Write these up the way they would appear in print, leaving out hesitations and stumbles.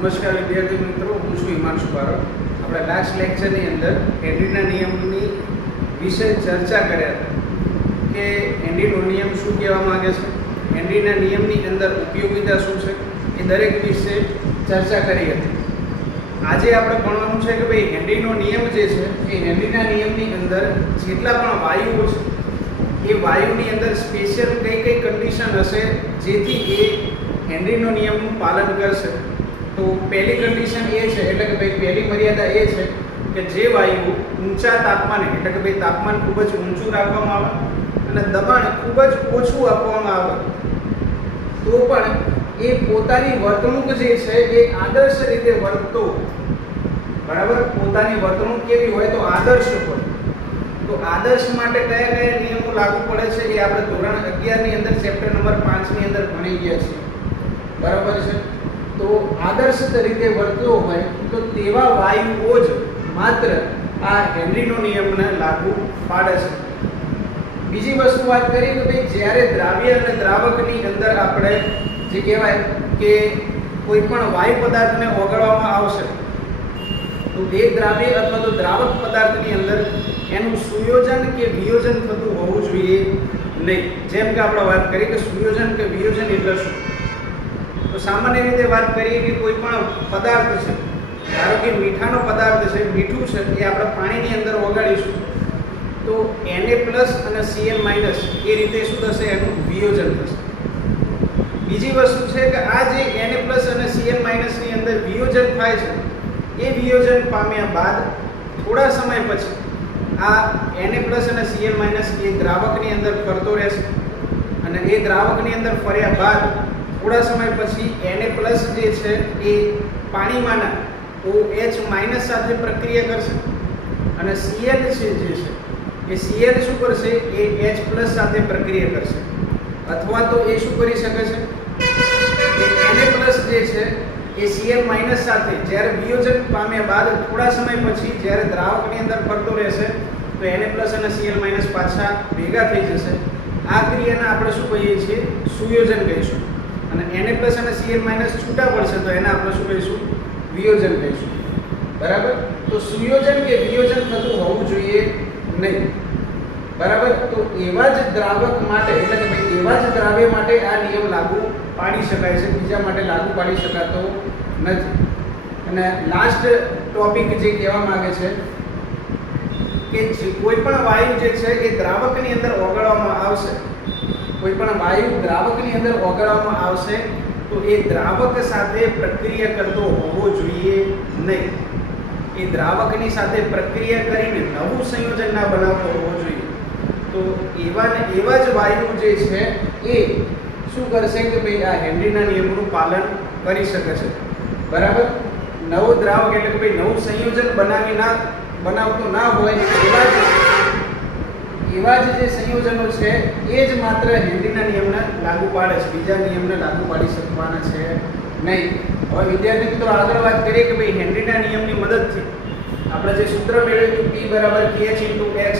નમસ્કાર વિદ્યાર્થી મિત્રો, હું છું હિમાંશુ બારોટ. આપણે લાસ્ટ લેક્ચરની અંદર હેનરીના નિયમની વિશે ચર્ચા કર્યા હતા કે હેનરીનો નિયમ શું કહેવા માગે છે, હેનરીના નિયમની અંદર ઉપયોગિતા શું છે, એ દરેક વિશે ચર્ચા કરી હતી. આજે આપણે ભણવાનું છે કે ભાઈ હેનરીનો નિયમ જે છે એ હેનરીના નિયમની અંદર જેટલા પણ વાયુઓ છે એ વાયુની અંદર સ્પેશિયલ કઈ કઈ કન્ડિશન હશે જેથી એ હેનરીનો નિયમનું પાલન કરશે. તો પહેલી કન્ડિશન એ છે, એટલે કે ભાઈ પહેલી મર્યાદા એ છે કે જે વાયુ ઊંચા તાપમાને, એટલે કે ભાઈ તાપમાન ખૂબ જ ઊંચું રાખવામાં આવે અને દબાણ ખૂબ જ ઓછું આપવામાં આવે તો પણ એ પોતાની વર્તણૂક જે છે એ આદર્શ રીતે વર્તતો, બરાબર, પોતાની વર્તણૂક કેવી હોય તો આદર્શ હોય. તો આદર્શ માટે કયા કયા નિયમો લાગુ પડે છે એ આપણે ધોરણ 11 ની અંદર ચેપ્ટર નંબર 5 ની અંદર ભણી ગયા છીએ, બરાબર છે. તો આદર્શ રીતે વર્તતો હોય તો તેવા વાયુઓ જ માત્ર આ હેનરીનો નિયમને લાગુ પાડે છે. બીજી વસ્તુ વાત કરીએ કે ભાઈ જ્યારે દ્રાવ્ય અને દ્રાવકની અંદર આપણે જે કહેવાય કે કોઈ પણ વાયુ પદાર્થને ઓગળવામાં આવશે તો એ દ્રાવ્ય અથવા તો દ્રાવક પદાર્થની અંદર એનું સુયોજન કે વિયોજન થતું હોવું જોઈએ નહીં. જેમ કે આપણે વાત કરીએ કે સુયોજન કે વિયોજન એટલે શું, તો સામાન્ય રીતે વાત કરીએ કે કોઈ પણ પદાર્થ છે, ધારો કે મીઠાનો પદાર્થ છે, મીઠું છે, એ આપણે પાણીની અંદર ઓગાળીશું તો Na+ અને Cl- એ રીતે શું થશે, એનું વિયોજન થશે. બીજી વસ્તુ છે કે આ જે Na+ અને Cl- ની અંદર વિયોજન થાય છે એ વિયોજન પામ્યા બાદ થોડા સમય પછી આ Na+ અને Cl- એ દ્રાવકની અંદર ફરતો રહેશે અને એ દ્રાવકની અંદર ફર્યા બાદ થોડા સમય પછી Na+ જે છે એ પાણીમાંના OH- સાથે પ્રક્રિયા કરશે અને Cl જે છે એ Cl શું કરશે, એ H+ સાથે પ્રક્રિયા કરશે. અથવા તો એ શું કરી શકે છે કે Na+ જે છે એ Cl- સાથે જ્યારે વિયોજન પામ્યા બાદ થોડા સમય પછી જ્યારે દ્રાવકની અંદર ફરતો રહેશે તો Na+ અને Cl- પાછા ભેગા થઈ જશે. આ ક્રિયાને આપણે શું કહીએ છીએ, સુયોજન કહીશું. અને Na+ અને Cl- છૂટા પડશે તો એને આપણે શું કહીશું, વિયોજન કહીશું, બરાબર. તો સુયોજન કે વિયોજન થતું હોવું જોઈએ નહીં, બરાબર. તો એવા જ દ્રાવક માટે, એટલે કે ભાઈ એવા જ દ્રાવ્ય માટે આ નિયમ લાગુ પાડી શકાય છે, બીજા માટે લાગુ પાડી શકાતો નથી. અને લાસ્ટ ટોપિક જે કહેવા માંગે છે કે કોઈ પણ વાયુ જે છે એ દ્રાવકની અંદર ઓગાળવામાં આવશે, કોઈ પણ વાયુ દ્રાવકની અંદર ઓગાળવામાં આવશે તો એ દ્રાવક સાથે પ્રક્રિયા કરતો હોવો જોઈએ નહીં. એ દ્રાવકની સાથે પ્રક્રિયા કરીને નવું સંયોજન ના બનાવતો હોવો જોઈએ. તો એવા ને એવા જ વાયુ જે છે એ શું કરશે કે ભાઈ આ હેનરીના નિયમનું પાલન કરી શકે છે, બરાબર. નવો દ્રાવક એટલે કે ભાઈ નવું સંયોજન બનાવતો ના હોય એવા જ જે સંયોજનો છે એ જ માત્ર હેનરીના નિયમને લાગુ પાડે છે, બીજા નિયમને લાગુ પાડી શકવાના છે નહીં. હવે વિદ્યાર્થી મિત્રો આગળ વાત કરીએ કે ભાઈ હેનરીના નિયમની મદદથી આપણે જે સૂત્ર મેળવ્યું હતું P = kh × x,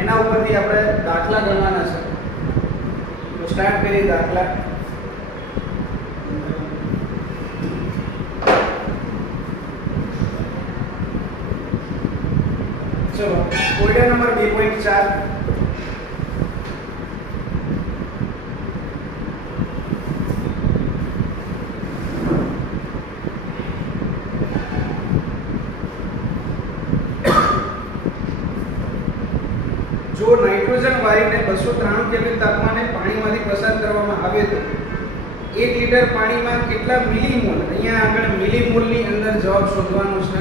એના ઉપરથી આપણે દાખલા ગણવાના છે. તો સ્ટાર્ટ કરીએ દાખલા. ચલો, કોયડા નંબર 2.4. જો નાઇટ્રોજન વાયુને 293 કેલ્વિન તાપમાને પાણીમાંથી પસાર કરવામાં આવે તો 1 લિટર પાણીમાં કેટલા મિલીમોલ, અહીંયા આગળ મિલીમોલની અંદર જવાબ શોધવાનો છે.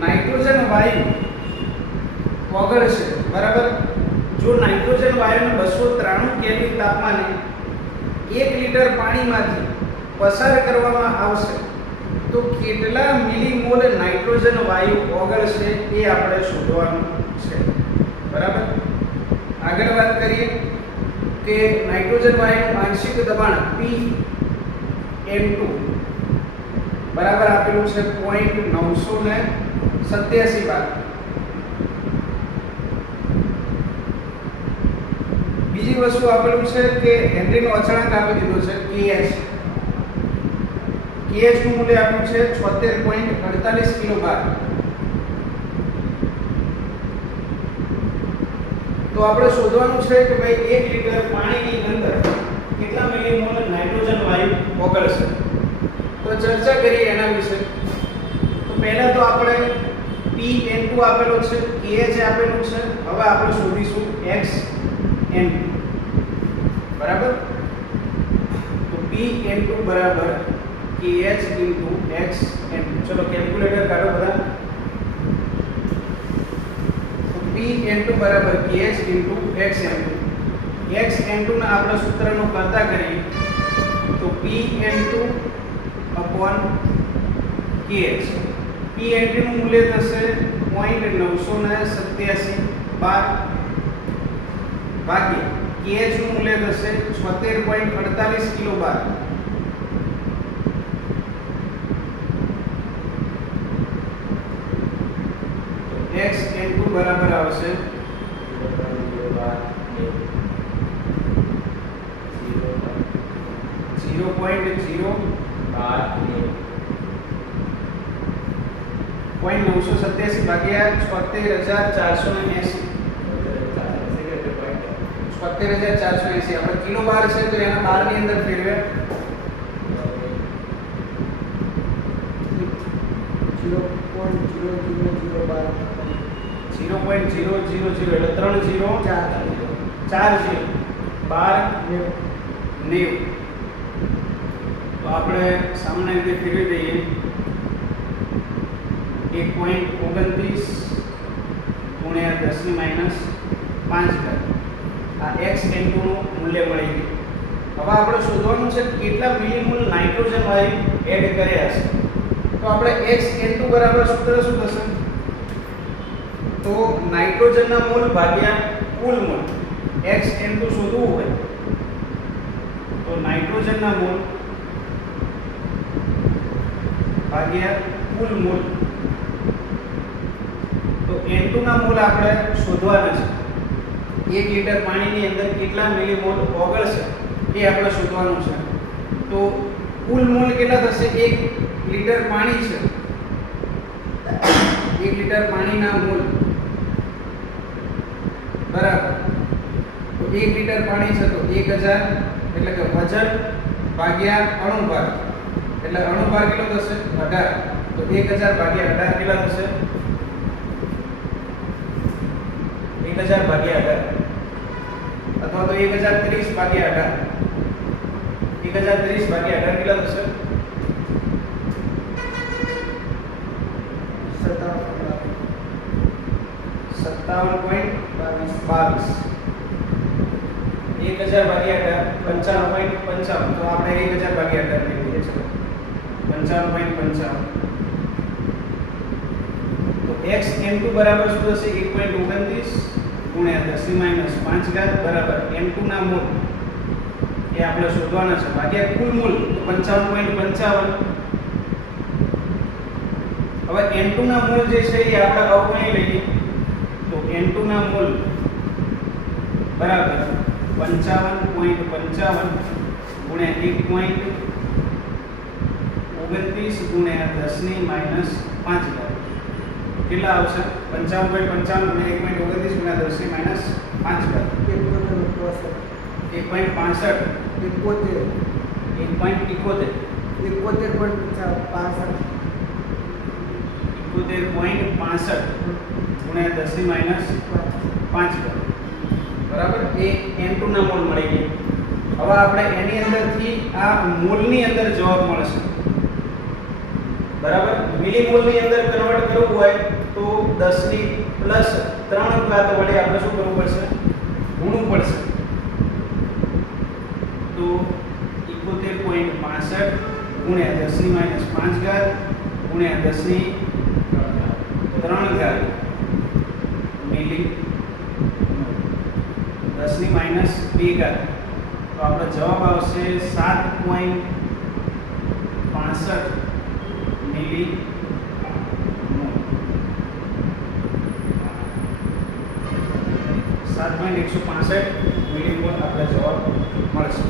નાઇટ્રોજન વાયુ ઓગળશે, બરાબર. જો નાઇટ્રોજન વાયુને 293 કેલ્વિન તાપમાને 1 લિટર પાણીમાંથી પસાર કરવામાં આવશે તો કેટલા મિલીમોલ નાઇટ્રોજન વાયુ ઓગળશે એ આપણે શોધવાનું છે, બરાબર. આગળ વાત કરીએ કે નાઇટ્રોજન વાયુનું આંશિક દબાણ Pn2 બરાબર આપેલું છે 0.987 bar. બીજી વસ્તુ આપેલું છે કે હેનરીનો અચળાંક આપી દીધો છે kh. kh નું મૂલ્ય આપ્યું છે 76.48 કિલોબાર. તો આપણે શોધવાનું છે કે ભાઈ 1 લિટર પાણીની અંદર કેટલા મિલીમોલ નાઇટ્રોજન વાયુ ઓગળશે. તો ચર્ચા કરીએ એના વિશે. તો પહેલા તો આપણે Pn2 આપેલો છે, kh આપેલું છે. હવે આપણે શોધીશું xn બરાબર. તો Pn2 બરાબર kh xn. ચલો કેલ્ક્યુલેટર કાઢો બધા. તો Pn2 બરાબર kh xn. xn2 ના આપણે સૂત્રનો કરતા કરીએ તો Pn2 upon kh. Pn2 નું મૂલ્ય થશે 0.987 બાર ભાગ્યા kh નું મૂલ્ય થશે 76.48 કિલોબાર. તો xn2 બરાબર આવશે 0.987 ભાગ્યા 76480. 76480 આપણે કિલોબાર છે તો એના બાર ની અંદર ફેરવે 0.0000 એટલે 3 0 4 0 12 90. તો આપણે સામાન્ય રીતે ફેરવી દઈએ 1.29 ગુણ્યા 10 ની માઈનસ 5 આ xn2 નું મૂલ્ય મળી ગયું. હવે આપણે શોધવાનું છે કેટલા મિલીમોલ નાઇટ્રોજન વાયુ એડ કર્યા છે. તો આપણે xn2 બરાબર સૂત્ર શું થશે? તો નાઇટ્રોજનના મોલ ભાગ્યા કુલ મોલ. xn2 શોધવું હોય તો નાઇટ્રોજનના મોલ ભાગ્યા કુલ મોલ. તો n2 ના મોલ આપણે શોધવાના છે. 1 લિટર પાણીની અંદર કેટલા મિલીમોલ ઓગળશે એ આપણે શોધવાનું છે. તો કુલ મોલ કેટલા થશે? 1 લિટર પાણી છે, 1 લિટર પાણીના મોલ બરાબર. તો 1 લિટર પાણી છે તો 1000 એટલે કે વજન ભાગ્યા અણુભાર. એટલે અણુભાર કેટલો થશે? 18. તો 1000 ભાગ્યા 18 કેટલા થશે? 1000 ભાગ્યા 18 અથવા તો 1030 ભાગ્યા 18. 1030 ભાગ્યા 18 કેટલા થશે? 57.22. 1000 ભાગ્યા 18 55.55. તો આપણે 1000 ભાગ્યા 18 લઈ લઈએ. ચલો 55.55. તો xn2 બરાબર શું થશે? 1.29 ગુણ્યા 10 ની માઈનસ 5 ઘાત બરાબર n2 ના મોલ એ આપણે શોધવાના છે ભાગ્યા કુલ મોલ તો 55.55. હવે n2 ના મોલ જે છે એ આપણે અવગણી લઈએ તો n2 ના મોલ બરાબર 55.55 ગુણ્યા 1.29 ગુણ્યા 10 ની માઈનસ 5 ઘાત કેટલા આવશે? 55.55 ગુણ્યા 1.29 ગુણ્યા 10 ની માઈનસ 5 ઘાત 1.65 ગુણ્યા 10 ની માઈનસ 5 ઘાત બરાબર. એ n2 ના મોલ મળી ગયા. હવે આપણે એની અંદરથી આ મોલની અંદર જવાબ મળશે બરાબર. મિલીમોલની અંદર કન્વર્ટ કરવું હોય તો 10 ની પ્લસ 3 ઘાત વડે આપણે શું કરવું પડશે? ગુણવું પડશે. તો 71.65 ગુણ્યા 10 ની માઈનસ 5 ઘાત ગુણ્યા 10 ની 3 ઘાત મિલી 10 ની માઈનસ 2 ઘાત. તો આપણો જવાબ આવશે 7.65 મિલી મોલ. 7.65 7.165 મિલીમોલ આપણે જવાબ મળશે.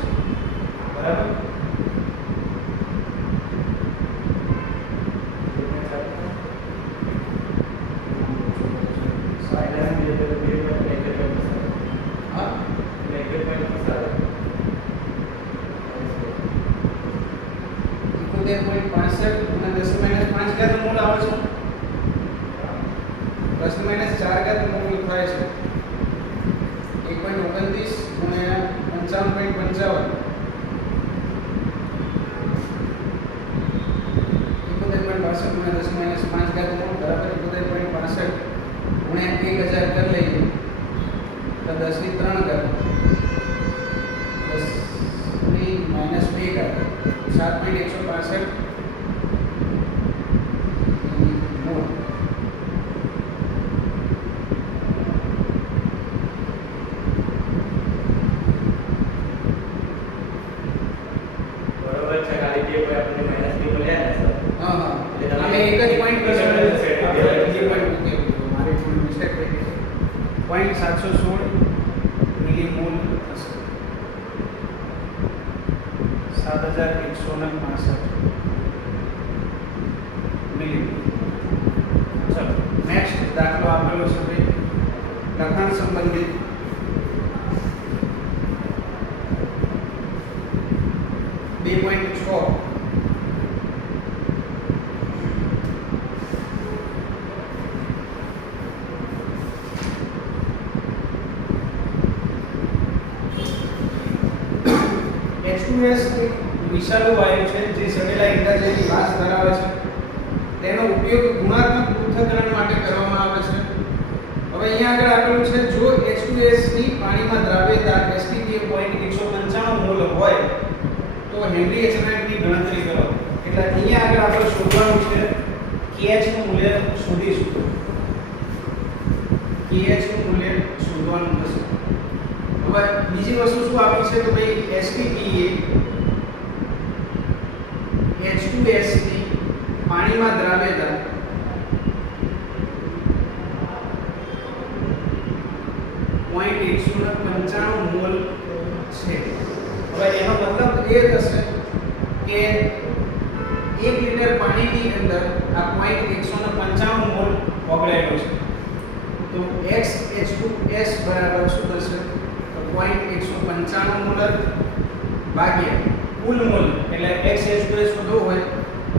બરાબર. દાખલો આપેલો છે ભાઈ લખાણ સંબંધિત H2S એક વિષાલુ વાયુ છે જે સડેલા ઈંડા જેવી વાસ ધરાવે છે. તેનો ઉપયોગ ગુણાત્મક પૃથ્થકરણ માટે કરવામાં આવે છે. હવે અહીંયા આગળ આપેલું છે જો H2S ની પાણીમાં દ્રાવ્યતા STP 0.195 મોલ હોય તો હેનરી અચળાંકની ગણતરી કરો. એટલે અહીંયા આગળ આપણે શોધવાનું છે KH નું મૂલ્ય શોધીશું. KH નું મૂલ્ય શોધવાનું થશે. હવે બીજી વસ્તુ શું આપી છે તો ભાઈ STP એ H2S ની પાણીમાં દ્રાવ્યતા .195 મોલ છે. હવે એનો મતલબ એ થશે કે 1 લિટર પાણીની અંદર આ 0.195 મોલ ઓગળેલો છે. તો XH2S બરાબર શું થશે તો 0.195 મોલ ભાગ્યા કુલ મોલ એટલે XH2S વધુ હોય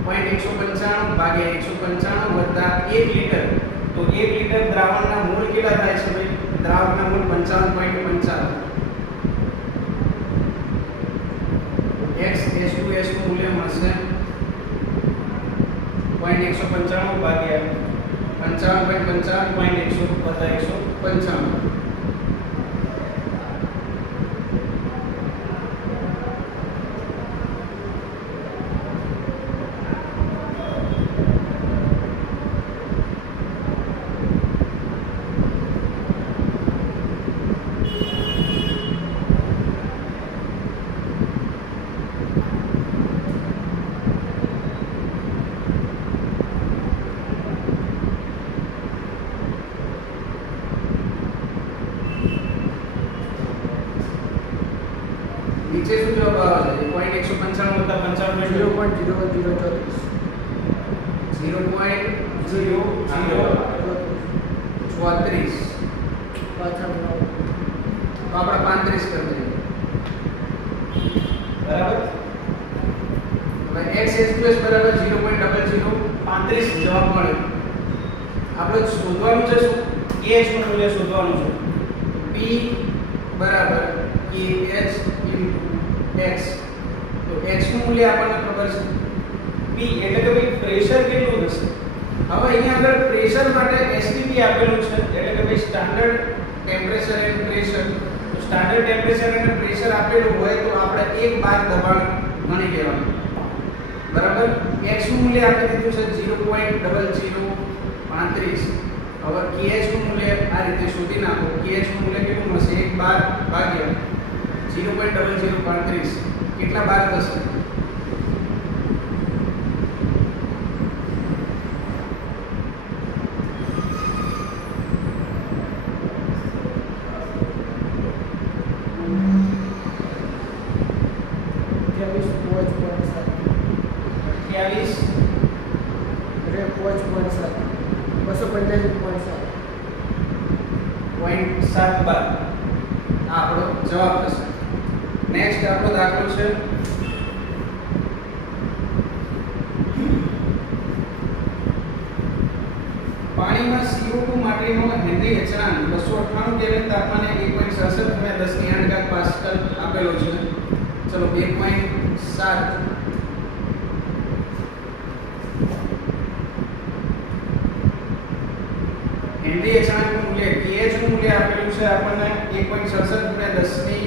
0.195 ભાગ્યા 195 વત્તા 1 લિટર. તો 1 લિટર દ્રાવણના મોલ કેટલા થાય છે ભાઈ? દ્રાવકના મોલ 55.55. XH2S નું મૂલ્ય મળશે 0.195 ભાગ્યા 55.55 વત્તા 195. નીચે શું જવાબ આવે છે 0.195 વત્તા 0.0034 પાછળ તો આપણે 35 કરી દઈએ. બરાબર. હવે XH2S બરાબર 0.0035 જવાબ મળ્યો. આપણે શોધવાનું છે શું KH નું મૂલ્ય શોધવાનું છે. P બરાબર KH x. તો x નું મૂલ્ય આપણને ખબર છે P એટલે કે ભાઈ પ્રેશર કેટલું હશે. હવે અહીંયા આગળ પ્રેશર માટે STP આપેલું છે એટલે કે ભાઈ સ્ટાન્ડર્ડ ટેમ્પરેચર એન્ડ પ્રેશર. તો સ્ટાન્ડર્ડ ટેમ્પરેચર અને પ્રેશર આપેલું હોય તો આપણે 1 બાર દબાણ ગણી લેવાનું. બરાબર. x નું મૂલ્ય આપી દીધું છે 0.0035. હવે KH નું મૂલ્ય આ રીતે શોધી નાખો. KH નું મૂલ્ય કેટલું મળશે 1 બાર ભાગ્યા 0.0035 કેટલા બાર થશે? 28 285.7 બાર આ આપણો જવાબ થશે. નેક્સ્ટ આપણો દાખલો છે પાણીમાં CO2 માટેનો હેનરી અચળાંક 298 કેલ્વિન તાપમાને 1.67 ગુણ્યા 10 ની 8 ઘાત પાસ્કલ આપેલો છે. ચલો 2.7 હેનરી અચળાંકનું મૂલ્ય kh નું મૂલ્ય આપેલું છે આપણને 1.67 ગુણ્યા 10 ની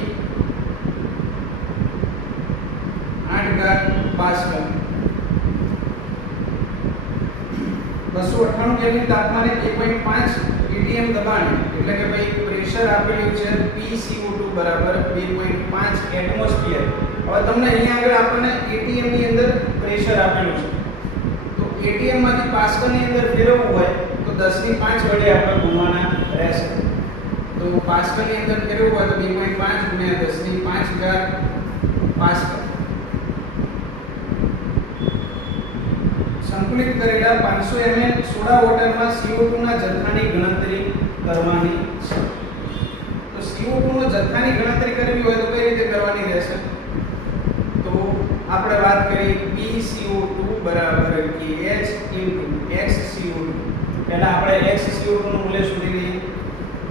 8 ઘાત પાસ્કલ. 298 કેલ્વિન તાપમાને 1.5 atm દબાણે એટલે કે ભાઈ પ્રેશર આપેલું છે PCO2 બરાબર 2.5 એટમોસ્ફિયર. હવે તમને અહીંયા આગળ આપણને atm ની અંદર પ્રેશર આપેલું છે તો atm માંથી પાસ્કલ ની અંદર ફેરવવું હોય તો 10 ની 5 વડે આપણે ગુણવાના રહેશે. તો પાસ્કલ ની અંદર ફેરવવું હોય તો 2.5 ગુણ્યા 10 ની 5 ઘાત પાસ્કલ. સંતુલિત કરેલા 500 ml સોડા વોટરમાં CO2 ના જથ્થાની ગણતરી કરવાની છે. તો CO2 નો જથ્થાની ગણતરી કરવી હોય તો કઈ રીતે કરવાની રહેશે? તો આપણે વાત કરી PCO2 બરાબર KH xCO2. પહેલા આપણે xCO2 નું મૂલ્ય શોધી લઈએ.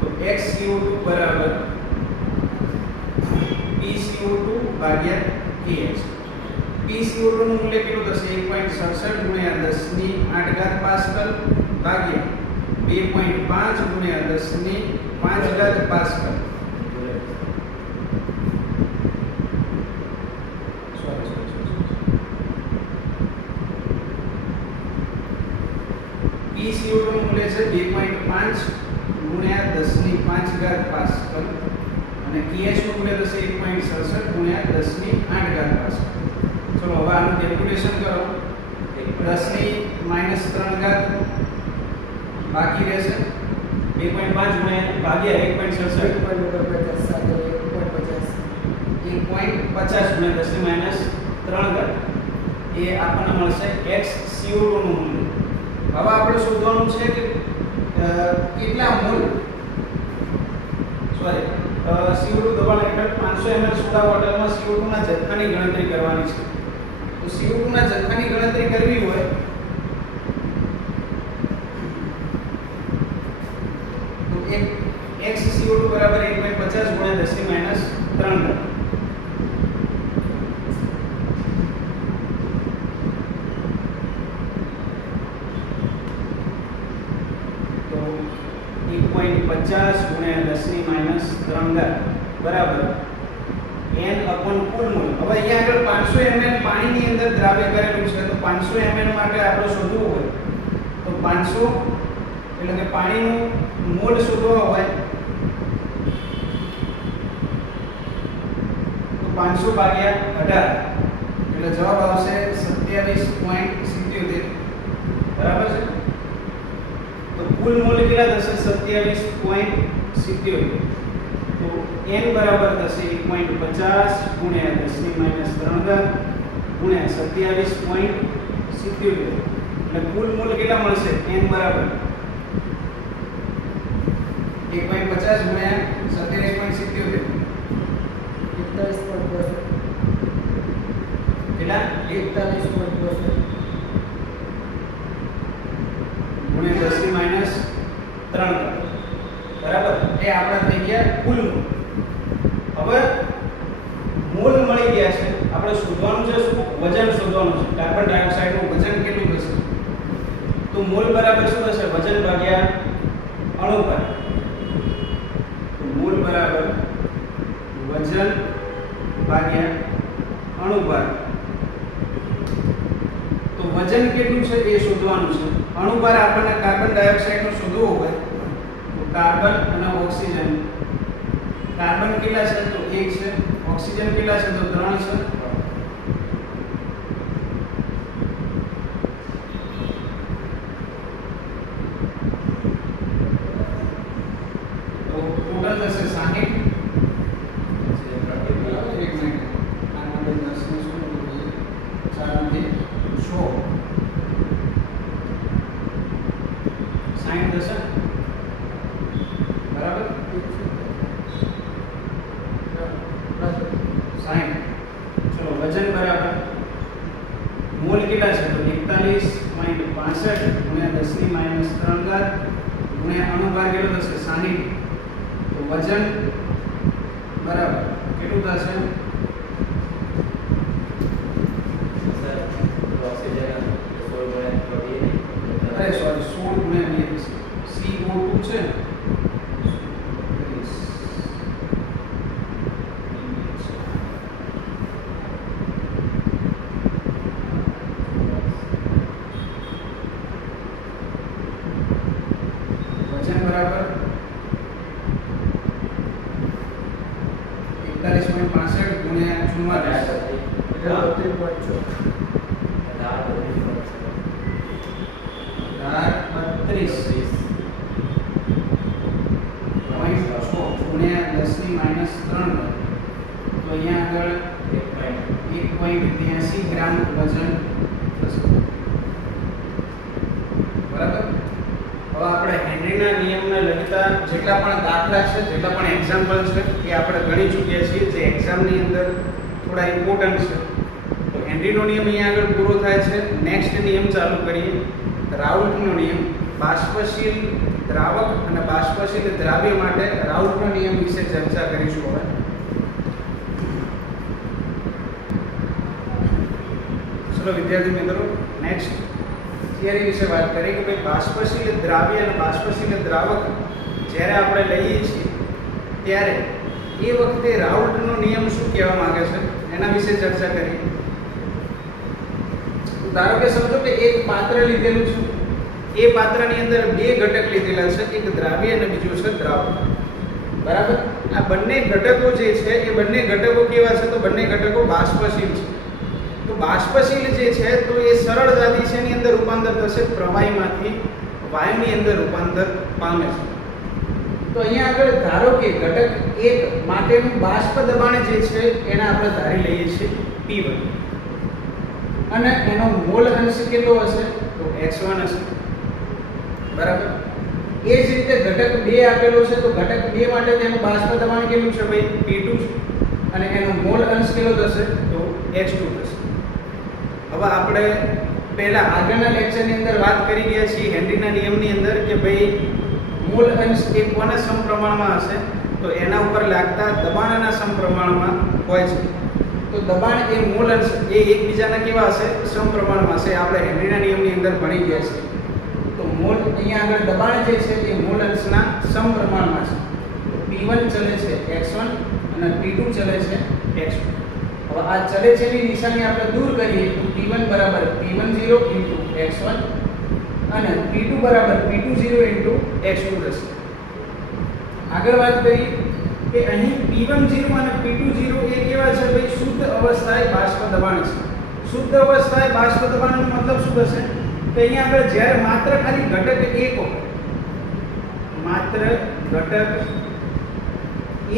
તો xCO2 બરાબર PCO2 ભાગ્યા KH. PCO2 નું મૂલ્ય કેટલું થશે? 1.67 ગુણ્યા 10 ની 8 ઘાત પાસ્કલ ભાગ્યા 2.5 ગુણ્યા 10 ની 5 ઘાત પાસ્કલ. PCO2 નું મૂલ્ય છે 2.5 ગુણ્યા 10 ની 5 ઘાત પાસ્કલ અને KH નું મૂલ્ય થશે 1.67 ગુણ્યા 10 ની 8 ઘાત પાસ્કલ. ચલો હવે આનું કેલ્ક્યુલેશન કરો. 10 ની -3 ઘાત બાકી રહેશે 2.5 ગુણ્યા ભાગ્યા 1.67 1.50 ગુણ્યા 10 ની -3 ઘાત એ આપણને મળશે xCO2 નું મૂલ્ય. હવે આપણે શોધવાનું છે કે કેટલા મોલ CO2 દબાણ હેઠળ 500 ml સોડા બોટલમાં CO2 ના જથ્થાની ગણતરી કરવાની છે. તો CO2 ના જથ્થાની ગણતરી કરવી હોય તો એક xCO2 બરાબર 1.50 ગુણ્યા 10 ની -3 ઘાત. તો 1.50 ગુણ્યા 10 ની -3 ઘાત બરાબર n અપોન કુલ મોલ. હવે અહીંયા આગળ 500 ml પાણીની અંદર દ્રાવ્ય કરેલું છે તો 500 ml માટે આપણે શોધવું હોય તો 500 એટલે કે પાણીનું મોલ શોધવા હોય તો 500 ભાગ્યા 18 એટલે જવાબ આવશે 27.77 બરાબર છે. તો કુલ મોલ કેટલા થશે? 27.77. તો n બરાબર થશે 1.50 ગુણ્યા 10 ની -3 ઘાત ગુણ્યા 27.77 એટલે કુલ મોલ કેટલા મળશે? n બરાબર 1.50 ગુણ્યા 27.77 કેટલા? 41.62 ગુણ્યા 10 ની -3 બરાબર એ આપણા થઈ ગયા કુલ મોલ. હવે મોલ મળી ગયા છે આપણે શોધવાનું છે શું? વજન શોધવાનું છે. કાર્બન ડાયોક્સાઇડ નું વજન કેટલું થશે? તો મોલ બરાબર શું થશે? વજન ભાગ્યા અણુભાર. તો મોલ બરાબર વજન ભાગ્યા અણુભાર. તો વજન કેટલું છે એ શોધવાનું છે. અણુભાર આપણને કાર્બન ડાયોક્સાઇડ નો શોધવો હોય તો કાર્બન અને ઓક્સિજન. કાર્બન કેટલા છે? તો 1 છે. ઓક્સિજન કેટલા છે? તો 3 છે. તો ટોટલ થશે 60. એક મિનિટ આના 10 ને વજન બરાબર મોલ કેટલા છે તો 41.65 ગુણ્યા 10 - 3 ઘાત ગુણ્યા અણુભાર કેટલો થશે 60 તો વજન બરાબર કેટલું થશે અરે સોરી 16 ગુણ્યા 20 CO2 છે વજન બરાબર 41.65 ગુણ્યા 44 ગુણ્યા 10 - 3 તો અહીંયા આગળ 1.83 ગ્રામ વજન થશે બરાબર. હવે આપણે હેનરીના નિયમના લગતા જેટલા પણ દાખલા છે જેટલા પણ એક્ઝામ્પલ છે એ આપણે ગણી ચૂક્યા છીએ જે એક્ઝામની અંદર થોડા ઇમ્પોર્ટન્ટ છે. તો હેનરીનો નિયમ અહીંયા આગળ પૂરો થાય છે. નેક્સ્ટ નિયમ ચાલુ કરીએ રાઉલ્ટનો નિયમ. બાષ્પશીલ દ્રાવક અને બાષ્પશીલ દ્રાવ્ય માટે રાઉલ્ટનો નિયમ વિશે ચર્ચા કરીશું હવે. ચલો વિદ્યાર્થી મિત્રો નેક્સ્ટ થિયરી વિશે વાત કરીએ કે ભાઈ બાષ્પશીલ દ્રાવ્ય અને બાષ્પશીલ દ્રાવક જ્યારે આપણે લઈએ છીએ ત્યારે એ વખતે રાઉલ્ટનો નિયમ શું કહેવા માંગે છે એના વિશે ચર્ચા કરીએ. ધારો કે સમજો કે એક પાત્ર લીધેલું છે. એ પાત્રની અંદર બે ઘટક લીધેલા છે, એક દ્રાવ્ય અને બીજું છે દ્રાવક. બરાબર. આ બંને ઘટકો જે છે એ બંને ઘટકો કેવા છે તો બંને ઘટકો બાષ્પશીલ છે. તો બાષ્પશીલ જે છે તો એ સરળતાથી શેની અંદર રૂપાંતર થશે પ્રવાહીમાંથી વાયુની અંદર રૂપાંતર પામે છે. તો અહીંયા આગળ ધારો કે ઘટક 1 માટેનું બાષ્પ દબાણ જે છે એને આપણે ધારી લઈએ છીએ P1 અને એનો મોલ અંશ કેટલો હશે તો H1 હશે. બરાબર. એ જ રીતે ઘટક 2 આપેલો છે તો ઘટક 2 માટે તેનું બાષ્પ દબાણ કેટલું છે ભાઈ P2 છે અને એનો મોલ અંશ કેટલો થશે તો H2 થશે. હવે આપણે પહેલા આગળના લેક્ચરની અંદર વાત કરી ગયા છીએ હેનરીના નિયમની અંદર કે ભાઈ મોલ અંશ એ કોના સમપ્રમાણમાં હશે તો એના ઉપર લાગતા દબાણના સમપ્રમાણમાં હોય છે. તો દબાણ એ મોલ અંશ એ એકબીજાના કેવા હશે સમપ્રમાણમાં હશે. આપણે હેનરીના નિયમની અંદર ભણી ગયા છીએ. તો મોલ અહીંયા આગળ દબાણ જે છે એ મોલ અંશના સમપ્રમાણમાં છે. P1 ચલે છે x1 અને P2 ચલે છે x2. હવે આ ચલે છે ની નિશાની આપણે દૂર કરીએ તો P1 બરાબર P10 x1 અને P2 બરાબર P20 x2 થશે. આગળ વાત કરીએ કે અહીં P10 અને P20 એ કેવા છે ભાઈ શુદ્ધ અવસ્થાએ બાષ્પ દબાણ છે. શુદ્ધ અવસ્થાએ બાષ્પ દબાણનો મતલબ શું થશે કે અહીંયા આગળ જ્યારે માત્ર ખાલી ઘટક 1 હોય માત્ર ઘટક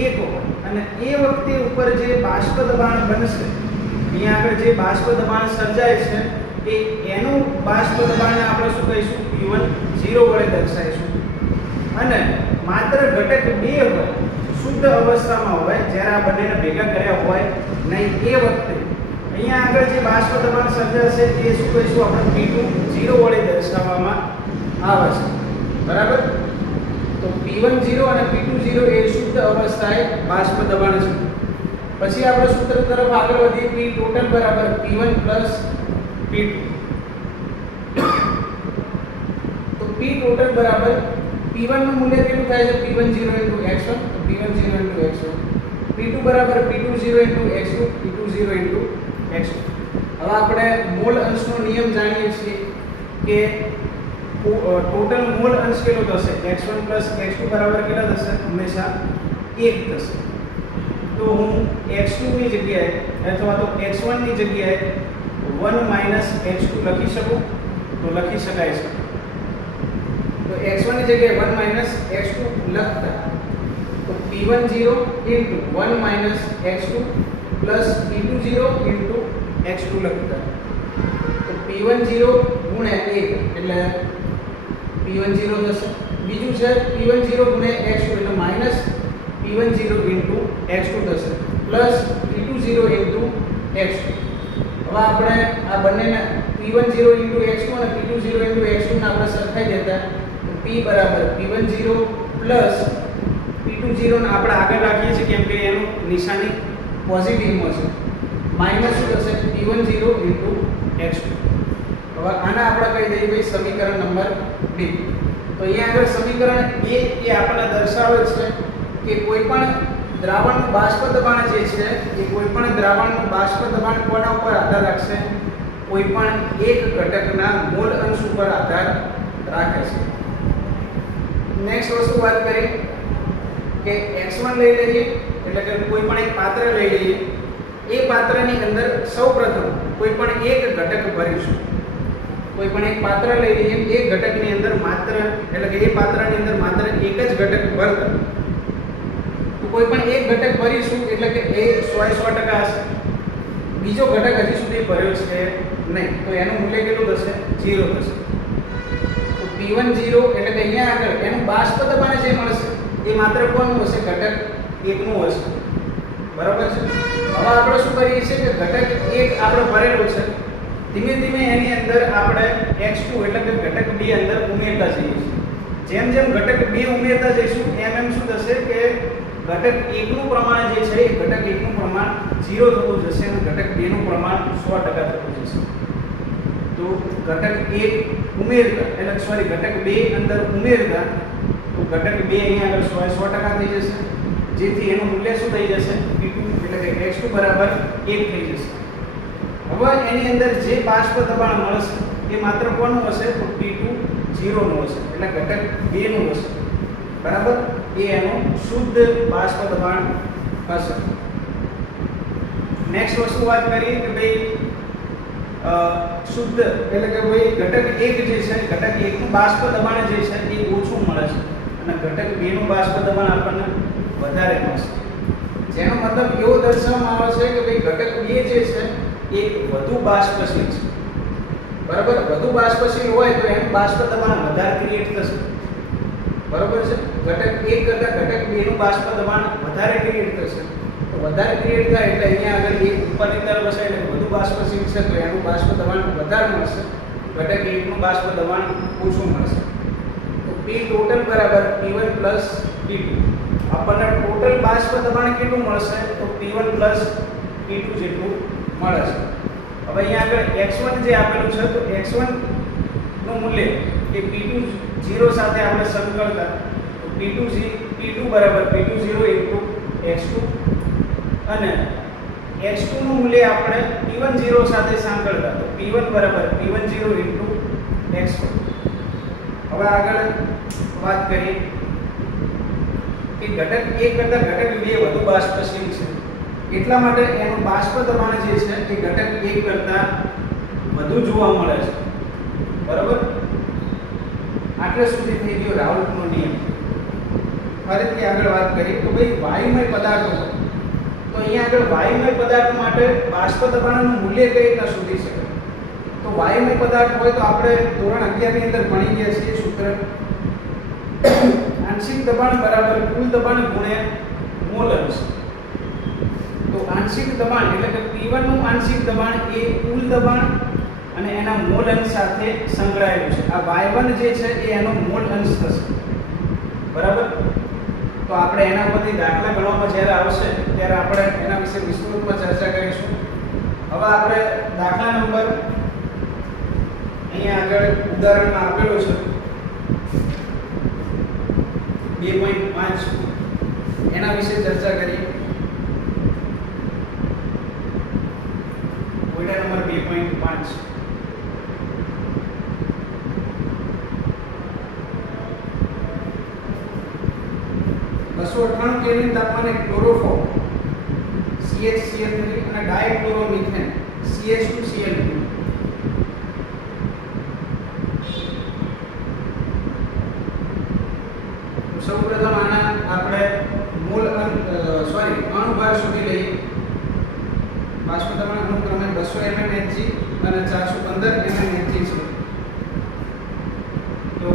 1 હોય અને એ વખતે ઉપર જે બાષ્પ દબાણ બનશે અહીંયા આગળ જે બાષ્પ દબાણ સર્જાય છે એ એનું બાષ્પ દબાણને આપણે શું કહીશું P10 વડે દર્શાવીશું. અને માત્ર ઘટક 2 હોય શુદ્ધ અવસ્થામાં હોય જ્યારે આ બંનેને ભેગા કર્યા હોય નહીં એ વખતે અહીંયા આગળ જે બાષ્પ દબાણ સર્જાશે એ શું કહીશું આપણે P20 વડે દર્શાવવામાં આવે છે. બરાબર. તો P10 અને P20 એ શુદ્ધ અવસ્થાએ બાષ્પ દબાણ છે. પછી આપણે સૂત્ર તરફ આગળ વધીએ P ટોટલ બરાબર P1 P2. તો P ટોટલ બરાબર P1 નું મૂલ્ય કેટલું થાય છે P10 x1 તો P10 x1. P2 બરાબર P20 x2 P20 x2. હવે આપણે મોલ અંશનો નિયમ જાણીએ છીએ કે ટોટલ મોલ અંશ કેટલો થશે x1 x2 બરાબર કેટલા થશે હંમેશા 1 થશે. તો હું x2 ની જગ્યાએ અથવા તો x1 ની જગ્યાએ 1 x2 લખી શકું તો લખી શકાય છે. તો x1 ની જગ્યાએ 1 x2 લખતા તો P10 1 x2 P20 x2 લખતા તો P10 ગુણ્યા 1 એટલે P10 થશે. બીજું છે P10 ગુણ્યા x2 એટલે માઈનસ P10 x2 થશે પ્લસ P20 x2. હવે આપણે આ બંનેને p10 x2 અને p20 x2 ને આપણે સરખાઈ દેતા તો p બરાબર p10 પ્લસ p20 ને આપણે આગળ રાખીએ છીએ કેમ કે એનું નિશાની પોઝિટિવમાં છે માઈનસ શું થશે p10 x2. હવે આને આપણે કહી દઈએ ભાઈ સમીકરણ નંબર 2. તો અહીંયા આગળ સમીકરણ 2 એ આપણને દર્શાવે છે કે કોઈ પણ દ્રાવણનું બાષ્પ દબાણ જે છે એ કોઈ પણ દ્રાવણનું બાષ્પ દબાણ કોના ઉપર આધાર રાખશે કોઈ પણ એક ઘટકના મોલ અંશ ઉપર આધાર રાખે છે. નેક્સ્ટ વસ્તુ વાત કરીએ કે x1 લઈ લઈએ એટલે કે કોઈ પણ એક પાત્ર લઈ લઈએ એ પાત્રની અંદર સૌપ્રથમ કોઈ પણ એક ઘટક ભરીશું. કોઈ પણ એક પાત્ર લઈ લઈએ એ ઘટકની અંદર માત્ર એટલે કે એ પાત્રની અંદર માત્ર એક જ ઘટક ભરતા તો કોઈ પણ એક ઘટક ભરીશું એટલે કે એ 100% હશે. બીજો ઘટક હજી સુધી ભર્યો છે નહીં તો એનું મૂલ્ય કેટલું થશે 0 થશે. તો p10 એટલે કે અહીંયા આગળ એનું બાષ્પ દબાણ જે મળશે એ માત્ર કોનું હશે ઘટક એકનું હશે. બરાબર છે. હવે આપણે શું કરીએ છીએ કે ઘટક એક આપણે ભરેલો છે ધીમે ધીમે એની અંદર આપણે x2 એટલે કે ઘટક 2 અંદર ઉમેરતા જઈએ છીએ. જેમ જેમ ઘટક 2 ઉમેરતા જઈશું એમ શું થશે કે ઘટક 1 નું પ્રમાણ જે છે એ ઘટક 1 નું પ્રમાણ 0 થતું જશે અને ઘટક 2 નું પ્રમાણ 100% થતું જશે. તો ઘટક 1 ઉમેરતા એટલે સોરી ઘટક 2 અંદર ઉમેરતા તો ઘટક 2 અહીંયા આગળ 100% થઈ જશે જેથી એનું મૂલ્ય શું થઈ જશે p2 એટલે કે x2 બરાબર 1 થઈ જશે. હવે એની અંદર જે બાષ્પ દબાણ મળશે એ માત્ર કોનું હશે તો p2 0 નું હશે એટલે ઘટક 2 નું હશે. બરાબર એ એનું શુદ્ધ બાષ્પ દબાણ હશે. નેક્સ્ટ વસ્તુ વાત કરીએ કે ભાઈ શુદ્ધ એટલે કે ભાઈ ઘટક 1 જે છે ઘટક 1 નું બાષ્પ દબાણ જે છે એ ઓછું મળે છે અને ઘટક 2 નું બાષ્પ દબાણ આપણને વધારે મળશે. જેનો મતલબ એવો દર્શાવવામાં આવે છે કે ભાઈ ઘટક 2 જે છે એ વધુ બાષ્પશીલ છે. બરાબર વધુ બાષ્પશીલ હોય તો એનું બાષ્પ દબાણ વધારે ક્રિએટ થશે. બરાબર છે. ઘટક 1 કરતા ઘટક 2 નું બાષ્પ દબાણ વધારે ક્રિએટ થશે. તો વધારે ક્રિએટ થાય એટલે અહીંયા આગળ એક ઉપરની તરફ હશે એટલે વધુ બાષ્પશીલ છે તો એનું બાષ્પ દબાણ વધારે મળશે. ઘટક 1 નું બાષ્પ દબાણ ઓછું મળશે. તો p ટોટલ બરાબર p1 p2. આપણને ટોટલ બાષ્પ દબાણ કેટલું મળશે તો p1 p2 જેટલું મળે છે. હવે અહીંયા આગળ x1 જે આપેલું છે તો x1 નું મૂલ્ય એ p2 0 સાથે આપણે સંકળતા તો p2 બરાબર p20 x2 અને x2 નું મૂલ્ય આપણે p10 સાથે સાંકળતા તો p1 બરાબર p10 x1. હવે આગળ વાત કરીએ કે ઘટક 1 કરતા ઘટક 2 વધુ બાષ્પશીલ છે એટલા માટે એનું બાષ્પ દબાણ જે છે એ ઘટક 1 કરતા વધુ જોવા મળે છે. બરાબર આટલે સુધી થઈ ગયો રાઉલ્ટનો નિયમ. ફરીથી આગળ વાત કરીએ તો ભાઈ વાયુમય પદાર્થો તો અહીંયા આગળ વાયુમય પદાર્થ માટે બાષ્પ દબાણનું મૂલ્ય કઈ રીતના શોધી શકાય તો વાયુમય પદાર્થ હોય તો આપણે ધોરણ 11 ની અંદર ભણી ગયા છીએ સૂત્ર આંશિક દબાણ બરાબર કુલ દબાણ ગુણ્યા મોલ અંશ. તો આંશિક દબાણ એટલે કે p1 નું આંશિક દબાણ એ કુલ દબાણ અને એના મોલ અંશ સાથે સંકળાયેલું છે. આ y1 જે છે એ એનો મોલ અંશ થશે. બરાબર તો આપણે એના પરથી દાખલા ગણવામાં જ્યારે આવશે ત્યારે આપણે એના વિશે વિસ્તૃતમાં ચર્ચા કરીશું. હવે આપણે દાખલા નંબર અહીંયા આગળ ઉદાહરણમાં આપેલો છે 2.5 એના વિશે ચર્ચા કરીએ. કોયડા નંબર 2.5 298 કેલ્વિન તાપમાને ક્લોરોફોર્મ CHCl3 અને ડાયક્લોરોમિથેન CH2Cl2 સૌપ્રથમ આના આપણે મોલ અણુભાર શોધી લઈએ. બાષ્પ દબાણ અનુક્રમે 200 mmHg અને 415 mmHg છે. તો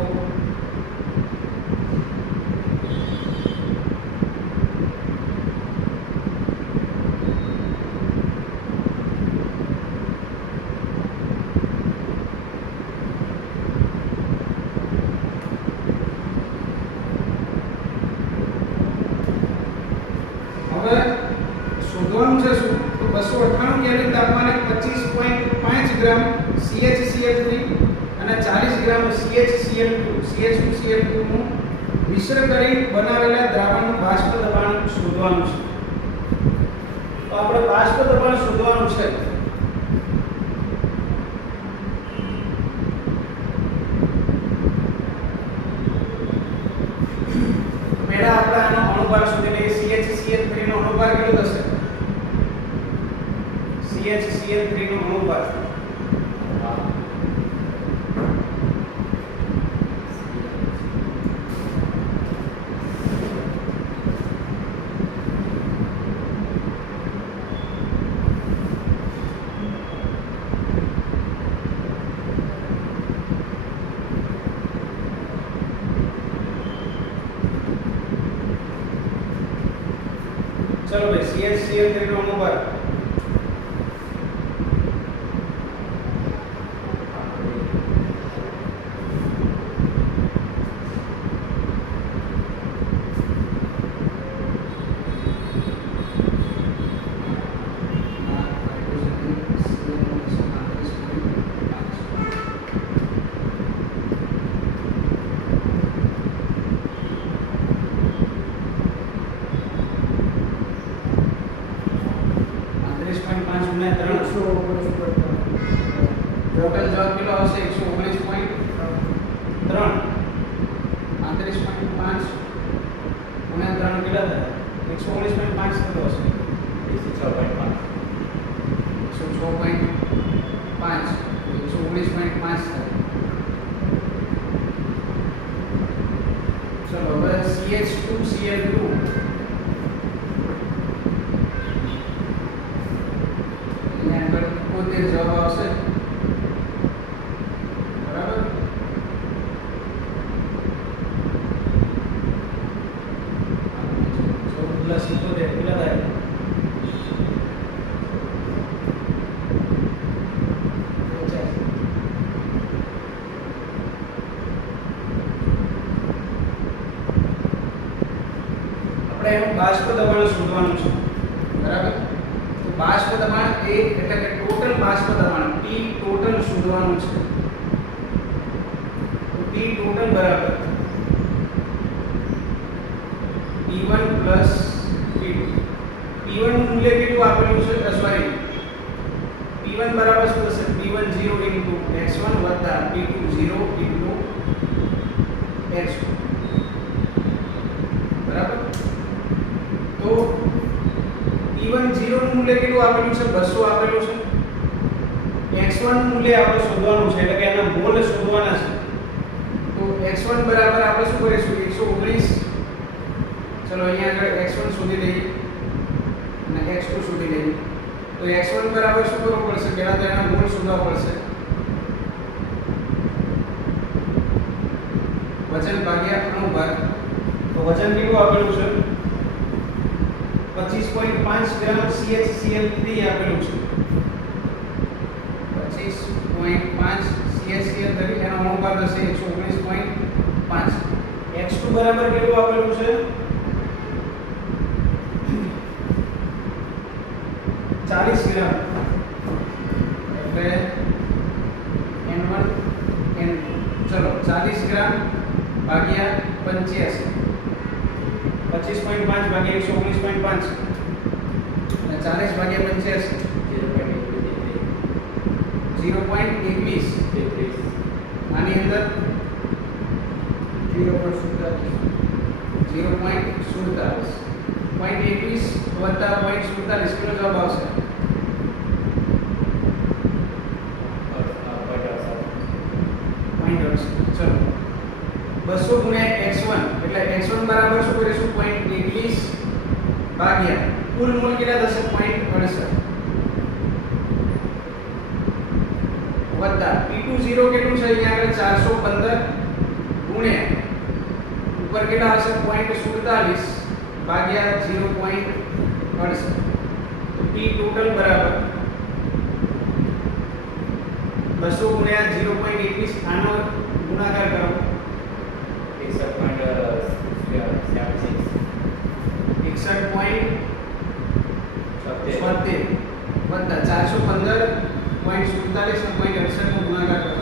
કેલ્વિન તાપમાને 25.5 ગ્રામ CHCl3 અને 40 ગ્રામ CHCl2 નું મિશ્ર કરી બનાવેલા દ્રાવણનું બાષ્પ દબાણ શોધવાનું છે. તો આપણે બાષ્પ દબાણ શોધવાનું છે. પહેલા આપણે આનો અણુભાર શોધી લઈએ. CHCl3 નો અણુભાર કેટલો થશે? CHCl3 નો અણુભાર चलो भाई CHCl3 નો અણુભાર ટોટલ જવાબ કેટલો આવશે? 119.3 35.5 ગુણ્યા 3 કેટલા થાય? 119.5 થતો હશે. 106.5 119.5 થાય. ચલો હવે CH2Cl2 જવાબ આવશે. બરાબર. પ્લસ 77 કેટલા થાય? આપણે એનું બાષ્પ દબાણ શોધવાનું છે. બરાબર. તો બાષ્પ દબાણ એ એટલે કે ટોટલ બાષ્પ દબાણ T ટોટલ શોધવાનું છે. તો T ટોટલ બરાબર P1 P2. P1 નું મૂલ્ય કેટલું આપેલું છે? સોરી, P1 બરાબર શું થશે? P10 x1 P20 x2. બરાબર. તો P10 નું મૂલ્ય કેટલું આપેલું છે? 200 આપેલું છે. x1 નું મૂલ્ય આપણે શોધવાનું છે, એટલે કે એના મોલ શોધવાના છે. તો x1 બરાબર આપણે શું કરીશું? 119. ચલો અહીંયા આગળ x1 શોધી લઈએ અને x2 શોધી લઈએ. તો x1 બરાબર શું કરવું પડશે? પહેલા તો એના મોલ શોધવા પડશે. વજન ભાગ્યા અણુભાર. તો વજન કેટલું આપેલું છે? 25.5 ગ્રામ CHCl3 આપેલું છે. 25.5 CHCl3 એનો અણુભાર થશે 119.5. x2 બરાબર કેટલું આપેલું છે? 40 ગ્રામ. એટલે n1 n ચલો 40 ગ્રામ ભાગ્યા 85. 25.5 ભાગ્યા 119.5 અને 40 ભાગ્યા 85 0.21. આની અંદર 0.47 0.21 વત્તા 0.47 કેટલો જવાબ આવશે? 0.68. ચલો 200 ગુણ્યા x1 એટલે x1 બરાબર શું કરીશું? 0.21 ભાગ્યા કુલ મોલ કેટલા થશે? 0.68 વત્તા P20 કેટલું છે? અહીંયા આગળ 415 ગુણ્યા ઉપર કેટલા આવશે? 0.47 ભાગ્યા 0.68. તો P ટોટલ બરાબર 200 ગુણ્યા 0.21. આનો ગુણાકાર કરો 61.76 વત્તા વત્તા 415.47 નો ગુણાકાર કરો.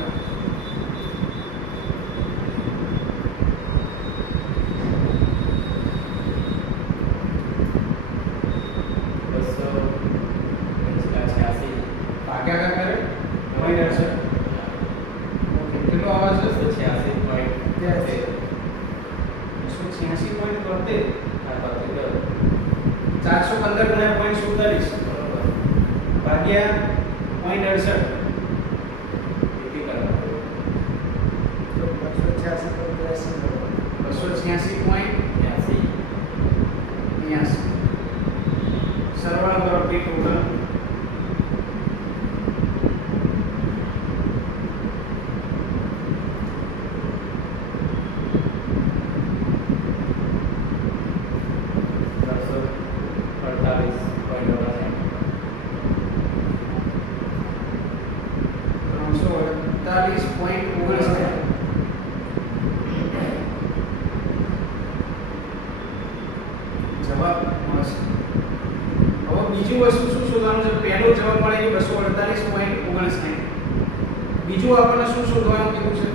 ભાગ્યા કરે 0.68. કેટલો આવે છે? 186.73. 415 ગુણ્યા 0.47 ભાગ્યા 0.68. તો 286.83. સરવાળો કરો પી ટોટલ. જવાબ મળશે. હવે બીજી વસ્તુ શું શોધવાનું છે? પહેલો જવાબ મળે કે 248.59. બીજું આપણને શું શોધવાનું કીધું છે?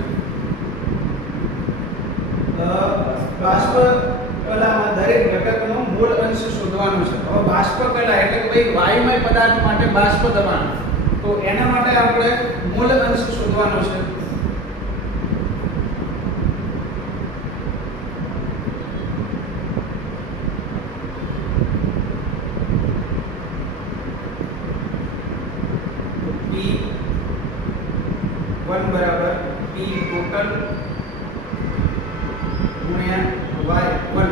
બાષ્પ કલામાં દરેક ઘટકનો મોલ અંશ શોધવાનો છે. હવે બાષ્પ કલા એટલે કે ભાઈ વાયુમય પદાર્થ માટે બાષ્પ દબાણ, તો એના માટે આપણે મોલ અંશ શોધવાનો છે. P1 બરાબર P ટોટલ ગુણ્યા Y1.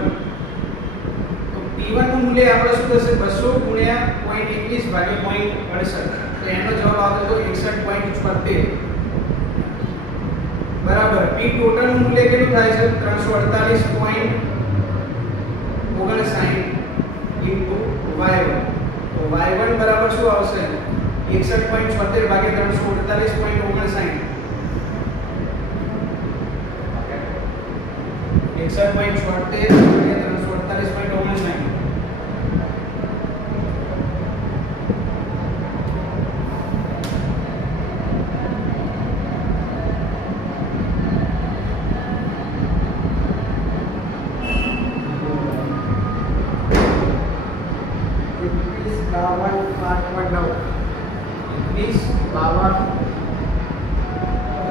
તો P1 નું મૂલ્ય આપણે શું થશે? 200 ગુણ્યા 0.21 ભાગ્યા 0.68. તો એનો જવાબ આવતો તો 61.76 બરાબર. P ટોટલ નું મૂલ્ય કેટલું થાય છે? 348.59 ઇન્ટુ Y1. તો Y1 બરાબર શું આવશે? 61.76 ભાગ્યા 348.59. 61.76 ભાગ્યા 348.59.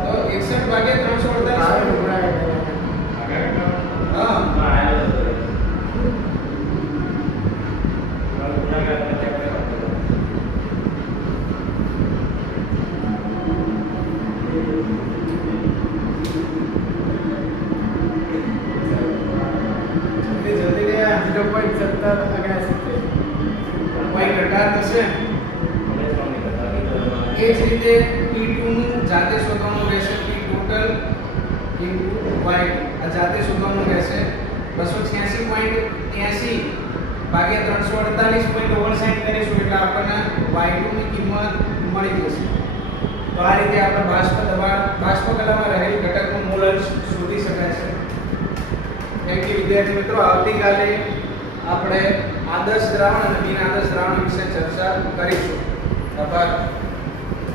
તો 61 ભાગ્યા 348. હા જલ્દી ગયા. 0.17 પોઈન્ટ 18 થશે. એ જ રીતે P2 નું જાતે શોધવાનું રહેશે. P ટોટલ ઇન્ટુ Y આ જાતે શોધવાનું રહેશે. 286.83 ભાગ્યા 348.59 કરીશું એટલે આપણને Y2 ની કિંમત મળી જશે. તો આ રીતે આપણે બાષ્પ કલામાં રહેલી ઘટકનું મોલ અંશ શોધી શકાય છે. થેન્ક યુ વિદ્યાર્થી મિત્રો. આવતીકાલે આપણે આદર્શ દ્રાવણ અને બિન આદર્શ દ્રાવણ વિશે ચર્ચા કરીશું. આભાર.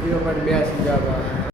0.82 જવાબ આવે.